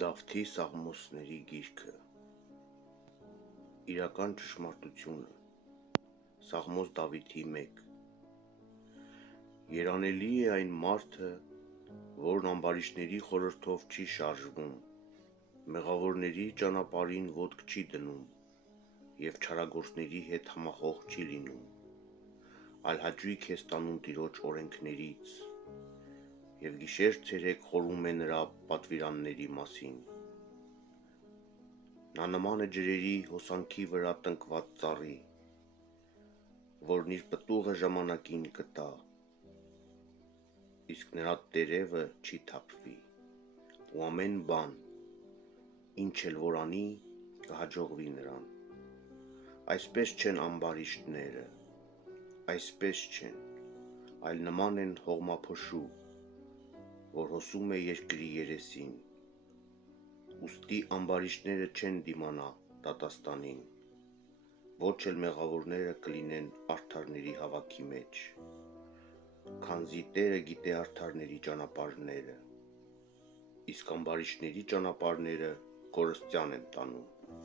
Դավթի Սաղմոսների գիրքը Իրական ճշմարտությունը Սաղմոս Դավիթի 1 Երանելի է այն մարդը, որն ամբարիշտների խորհրդով չի շարժվում, մեղավորների ճանապարհին ոտք չի դնում և չարագործների հետ համախոհ չի լինում, այլ հաճույք է ստանում Տիրոջ օրենքներից և գիշեր-ցերեկ խորհում է նրա պատվիրանների մասին։ Նա նման է ջրերի հոսանքի վրա տնկված ծառի, որն իր պտուղը ժամանակին կտա, իսկ նրա տերևը չի թափվի, ու ամեն բան, ինչ էլ որ անի, կհաջողվի նրան։ Այսպես չեն ամբարիշտները, այսպես չեն, այլ նման են հողմափշու, որ հոսում է երկրի երեսին, ուստի ամբարիշտները չեն դիմանա դատաստանին, ոչ էլ մեղավորները կլինեն արդարների հավաքի մեջ, քանզի Տերը գիտե արդարների ճանապարհները, իսկ ամբարիշտների ճանապարհները կորստյան են տանում։